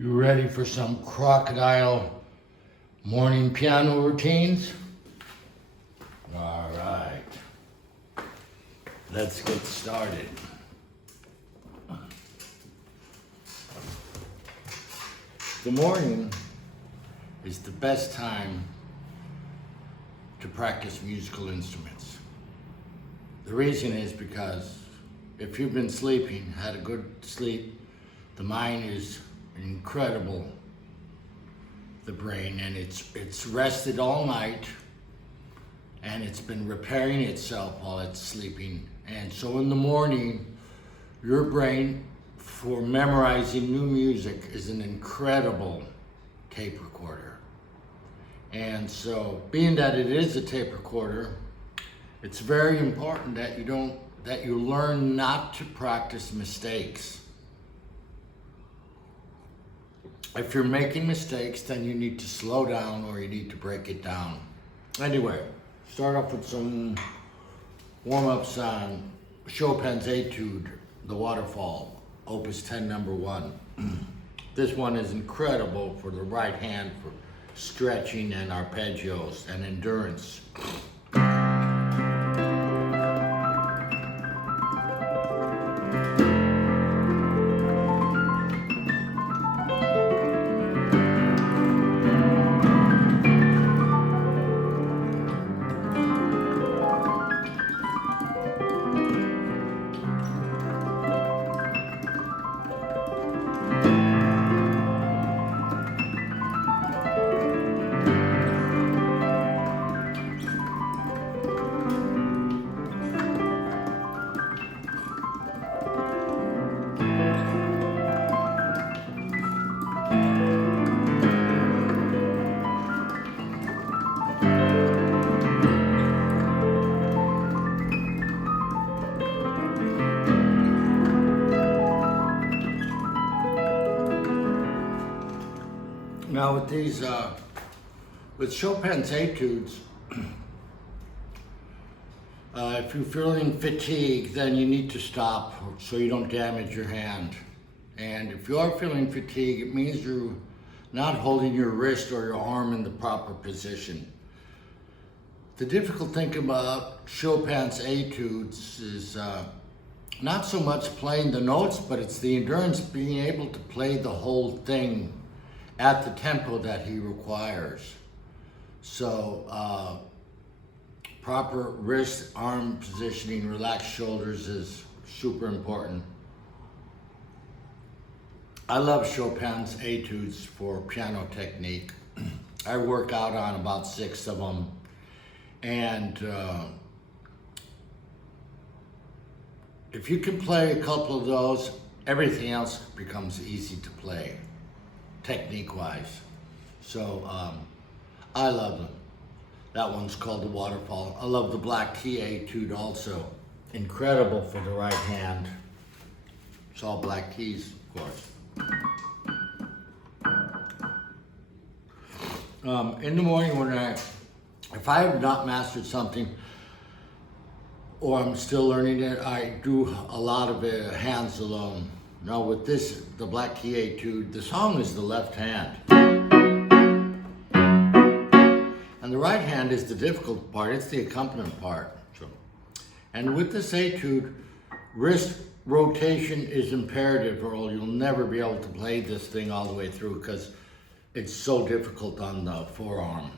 You ready for some Crocodile morning piano routines? All right, let's get started. The morning is the best time to practice musical instruments. The reason is because if you've been sleeping, had a good sleep, the mind is incredible, the brain, and it's rested all night and it's been repairing itself while it's sleeping. And so in the morning, your brain, for memorizing new music, is an incredible tape recorder. And so being that it is a tape recorder, it's very important that you learn not to practice mistakes. If you're making mistakes, then you need to slow down or you need to break it down. Anyway, start off with some warm-ups on Chopin's Etude, The Waterfall, Opus 10, number 1. This one is incredible for the right hand for stretching and arpeggios and endurance. Now with Chopin's Etudes, if you're feeling fatigued, then you need to stop so you don't damage your hand. And if you are feeling fatigued, it means you're not holding your wrist or your arm in the proper position. The difficult thing about Chopin's Etudes is not so much playing the notes, but it's the endurance, being able to play the whole thing at the tempo that he requires. So proper wrist, arm positioning, relaxed shoulders is super important. I love Chopin's Etudes for piano technique. I work out on about 6 of them. And if you can play a couple of those, everything else becomes easy to play, technique-wise. So I love them. That one's called The Waterfall. I love the Black Key Etude also. Incredible for the right hand. It's all black keys, of course. In the morning if I have not mastered something or I'm still learning it, I do a lot of it hands alone. Now with this, the Black Key Etude, the song is the left hand. And the right hand is the difficult part, it's the accompaniment part. And with this etude, wrist rotation is imperative or you'll never be able to play this thing all the way through because it's so difficult on the forearm.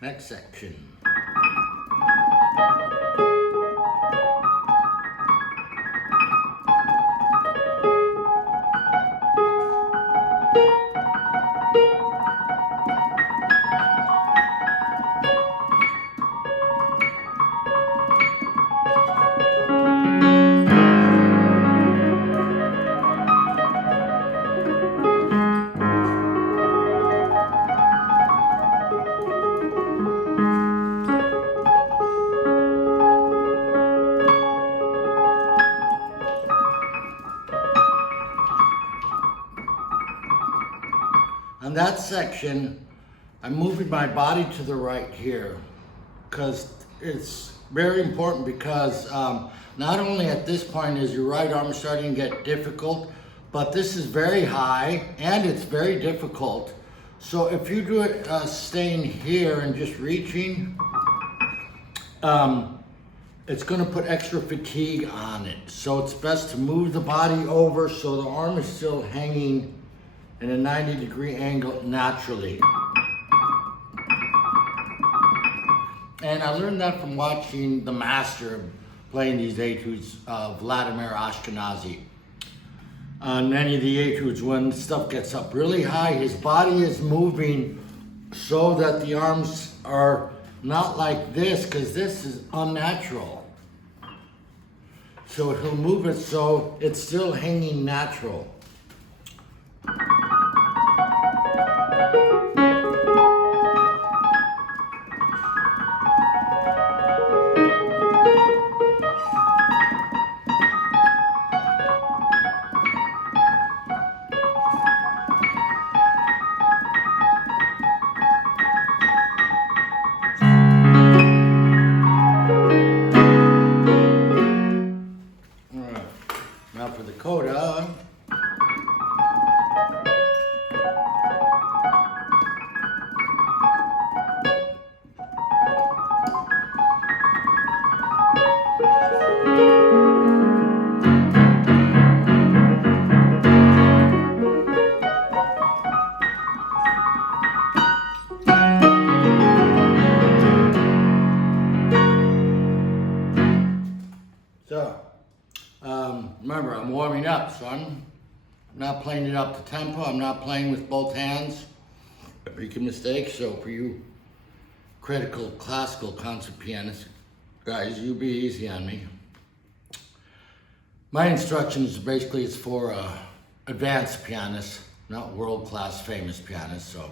Next section. that section, I'm moving my body to the right here because it's very important because not only at this point is your right arm starting to get difficult, but this is very high and it's very difficult. So if you do it staying here and just reaching, it's going to put extra fatigue on it. So it's best to move the body over so the arm is still hanging in a 90-degree angle naturally. And I learned that from watching the master playing these etudes, Vladimir Ashkenazy. On many of the etudes, when stuff gets up really high, his body is moving so that the arms are not like this, because this is unnatural. So he'll move it so it's still hanging natural. Now for the coda. So, remember, I'm warming up, so I'm not playing it up to tempo. I'm not playing with both hands. I make a mistake. So for you critical classical concert pianists, guys, you be easy on me. My instructions basically is for advanced pianists, not world-class famous pianists. So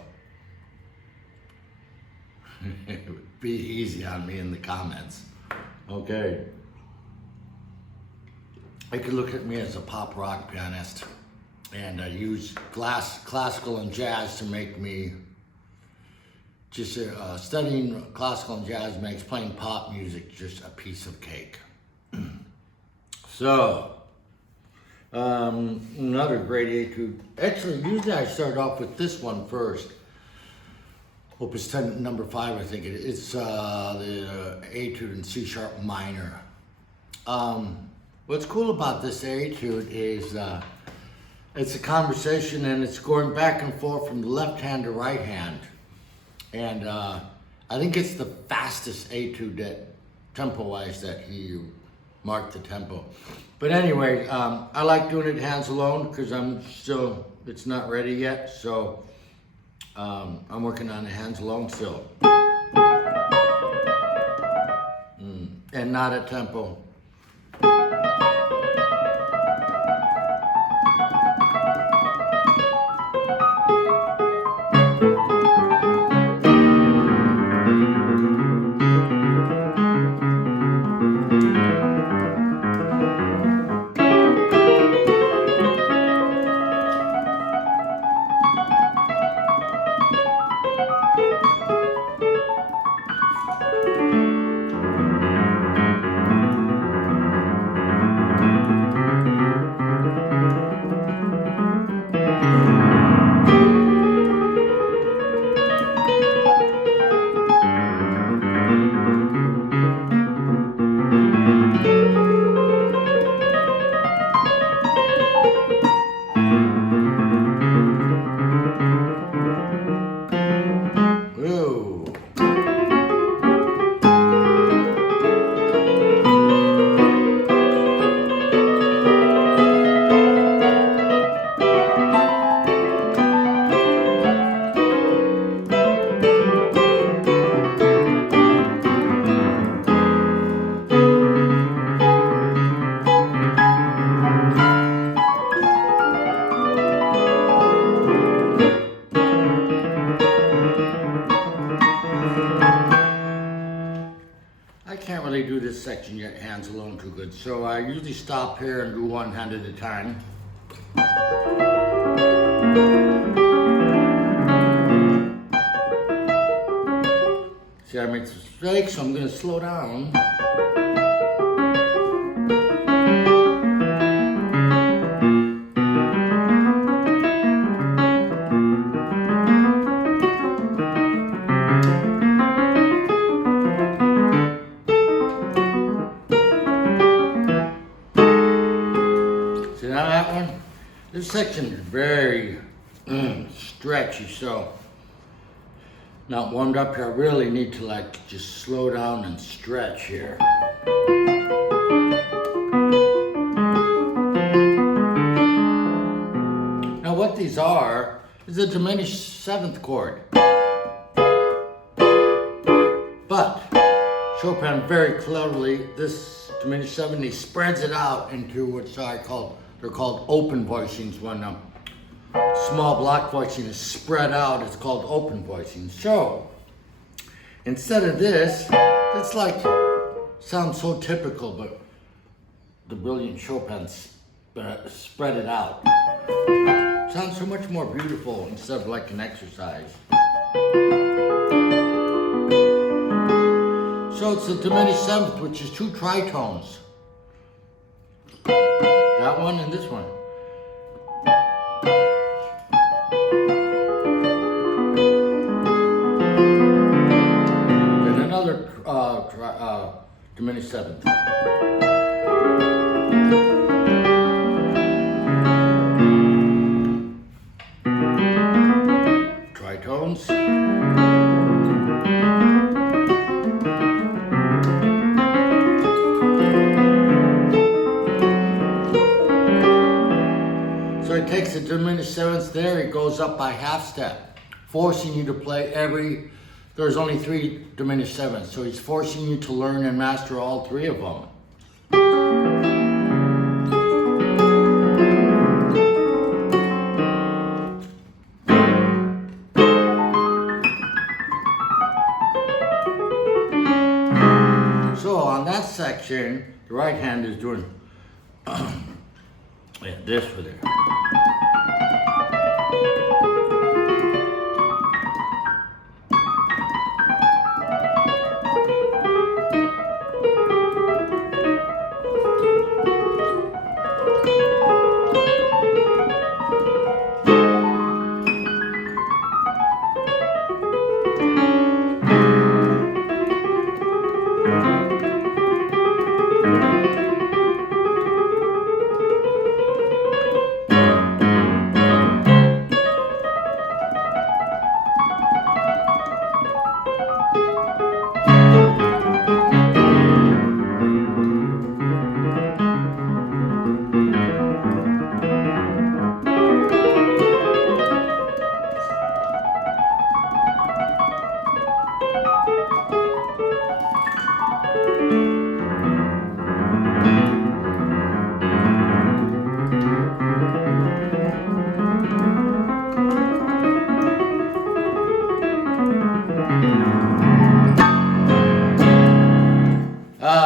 be easy on me in the comments. Okay. You could look at me as a pop rock pianist and use classical and jazz to make me just studying classical and jazz makes playing pop music just a piece of cake. So, another great etude. Actually, usually I start off with this one first. Opus 10, number 5, I think it is. It's the etude in C sharp minor. What's cool about this etude is it's a conversation and it's going back and forth from the left hand to right hand. And I think it's the fastest etude that, tempo-wise, that he marked the tempo. But anyway, I like doing it hands alone because it's not ready yet. So I'm working on the hands alone still. And not at tempo. Do this section yet hands alone too good, so I usually stop here and do one hand at a time. See, I made some mistakes, so I'm going to slow down. See now that one? This section is very stretchy, so not warmed up here. I really need to like just slow down and stretch here. Now what these are is a diminished seventh chord. But Chopin very cleverly, this diminished seventh, he spreads it out into what they're called open voicings. When small block voicing is spread out, it's called open voicing. So instead of this, it's like, sounds so typical, but the brilliant Chopin spread it out. Sounds so much more beautiful instead of like an exercise. So it's a diminished seventh, which is two tritones. That one and this one. Then another diminished seventh. Tritones. It takes the diminished sevenths there, it goes up by half step, forcing you to play there's only 3 diminished sevenths, so he's forcing you to learn and master all 3 of them. So on that section, the right hand is doing this with it.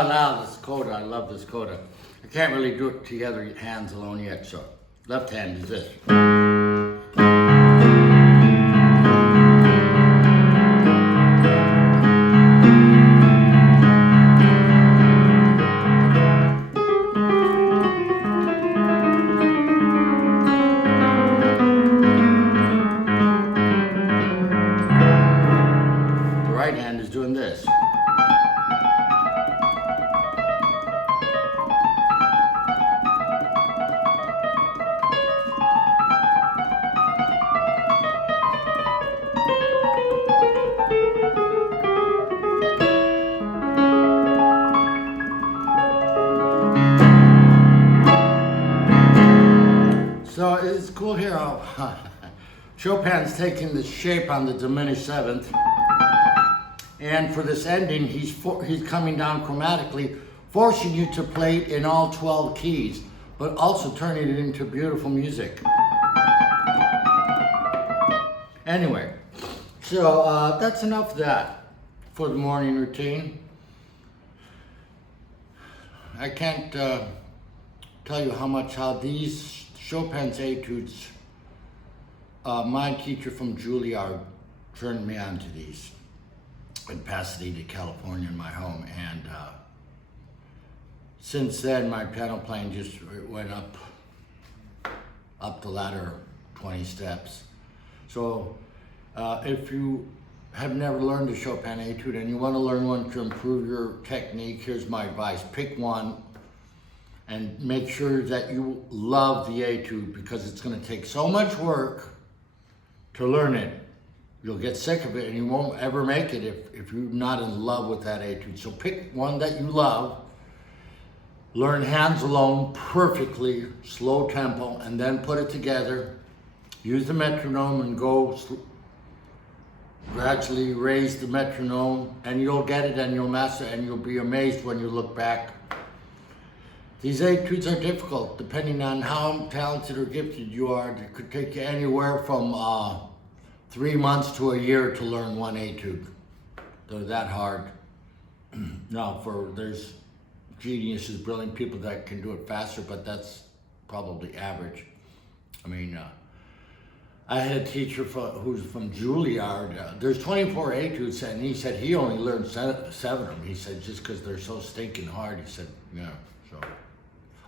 Now this coda, I love this coda. I can't really do it together, hands alone yet, so left hand is this. The right hand is doing this. So it's cool here how Chopin's taking the shape on the diminished seventh, and for this ending he's coming down chromatically, forcing you to play it in all 12 keys, but also turning it into beautiful music. Anyway, so that's enough of that for the morning routine. I can't tell you how these Chopin's etudes, my teacher from Juilliard turned me on to these. in Pasadena, California, in my home. And since then, my piano playing just went up the ladder 20 steps. So if you have never learned a Chopin etude and you want to learn one to improve your technique, here's my advice. Pick one and make sure that you love the etude, because it's going to take so much work to learn it. You'll get sick of it and you won't ever make it if you're not in love with that etude. So pick one that you love, learn hands alone perfectly, slow tempo, and then put it together. Use the metronome and go gradually raise the metronome, and you'll get it and you'll master it, and you'll be amazed when you look back. These etudes are difficult depending on how talented or gifted you are. It could take you anywhere from 3 months to a year to learn one etude. They're that hard. Now, there's geniuses, brilliant people that can do it faster, but that's probably average. I mean, I had a teacher who's from Juilliard. There's 24 etudes, and he said he only learned 7 of them. He said just because they're so stinking hard. He said, yeah. So,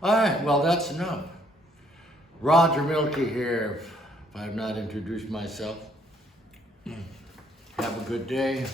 all right. Well, that's enough. Roger Milky here. If I have not introduced myself, have a good day.